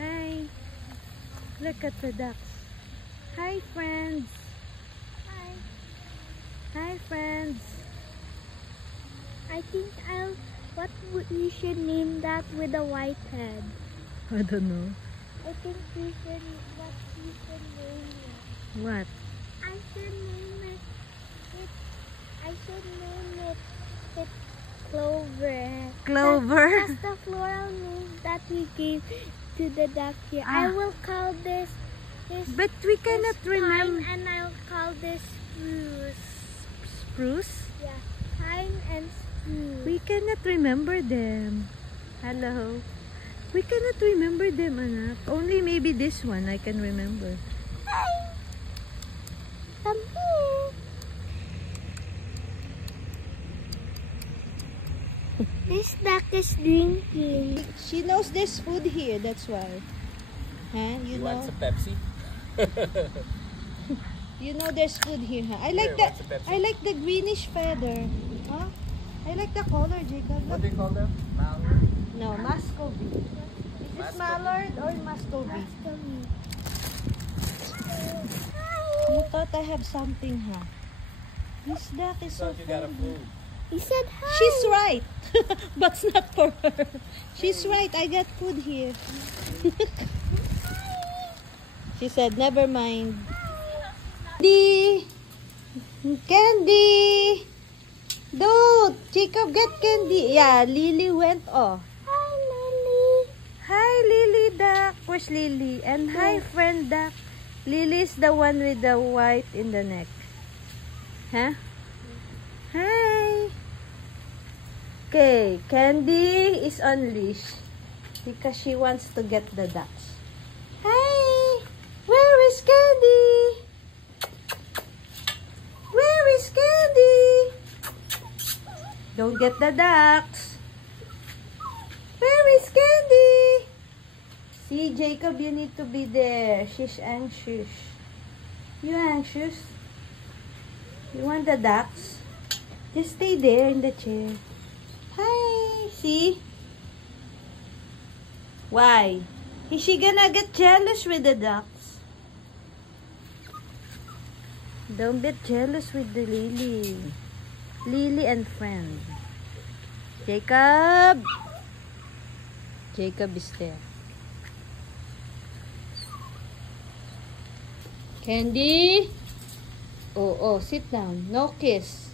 Hi. Look at the ducks. Hi, friends. Hi. Hi, friends. I think we should name that with a white head. I don't know. I think we should name it. What? I should name it Clover. Clover? That's the floral name that we gave to the duck here. Ah. I will call this But we cannot remember. pine, and I'll call this spruce. Spruce? Yeah, pine and spruce. We cannot remember them. Hello. We cannot remember them, anak. Only maybe this one I can remember. Hi. Come here. This duck is drinking. She knows there's food here, that's why. Huh? You know? Want some Pepsi? You know there's food here, huh? I like Here, that. what's the Pepsi? I like the greenish feather. Huh? I like the color, Jacob. What Look. do you call them? Mallard? No, Muscovy. Is this mallard or Muscovy? You thought I have something, huh? This duck is so Thought you got a friendly. food. He said hi. She's right. But it's not for her. She's right. I got food here. She said, never mind. Candy! Candy! Dude! Jacob, get candy. Yeah, Lily went off. Hi, Lily. Hi, Lily duck. Where's Lily? And hi, friend duck. Lily is the one with the white in the neck. Huh? Hi. Okay, Candy is on leash because she wants to get the ducks. Hi. Where is Candy? Where is Candy? Don't get the ducks. Where is Candy? See, Jacob, you need to be there. She's anxious. You anxious? You want the ducks? Just stay there in the chair. Hi. See? Why? Is she gonna get jealous with the ducks? Don't get jealous with the Lily. Lily and friend. Jacob. Jacob is there. Candy. Oh, sit down. No kiss.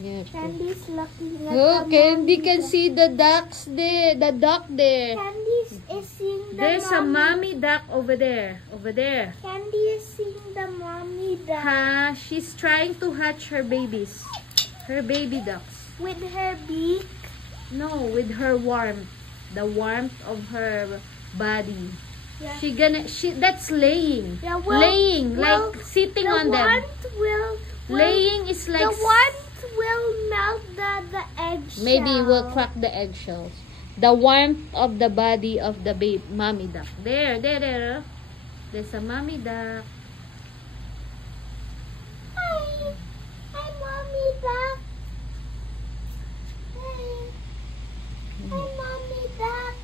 Yeah. Candy's looking at Oh, the Candy mommy can duck. see the ducks there. The duck there. Candy is seeing the There's a mommy. mommy duck over there. Over there. Candy is seeing the mommy duck She's trying to hatch her babies. Her baby ducks. with her beak. No, with her warmth. The warmth of her body. Yeah. That's laying. Yeah, well, laying, well, like sitting the on them. warmth will Laying is like... the warmth will melt the eggshell. Maybe we'll crack the eggshells. The warmth of the body of the baby, mommy duck. There. There's a mommy duck. Hi, hi, mommy duck. Hi, mommy duck.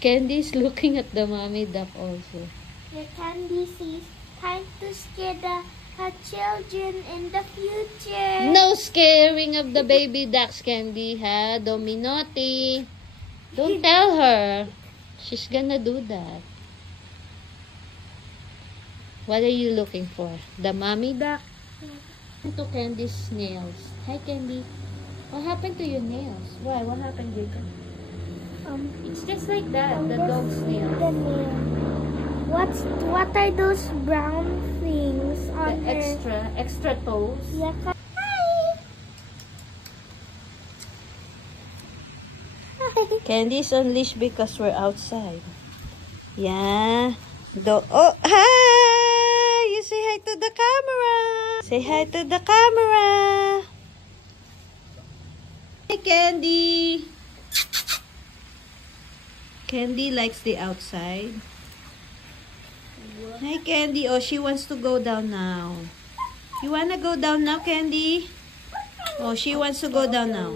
Candy's looking at the mommy duck also. The Candy sees time to scare her children in the future. No scaring of the baby ducks, Candy, ha? Don't be naughty. Don't tell her. She's gonna do that. What are you looking for? The mommy duck? To Candy's nails. Hi, Candy. What happened to your nails? Why? What happened, Jacob? It's just like that, the dog's nails. The nail. What are those brown things on The her? extra toes. Yeah. Hi. Candy's on leash because we're outside. Yeah. Oh, hi! You say hi to the camera. Say hi to the camera. Hey, Candy. Candy likes the outside. Hi, Candy. Oh, she wants to go down now. You wanna go down now, Candy? Oh, she wants to go down now.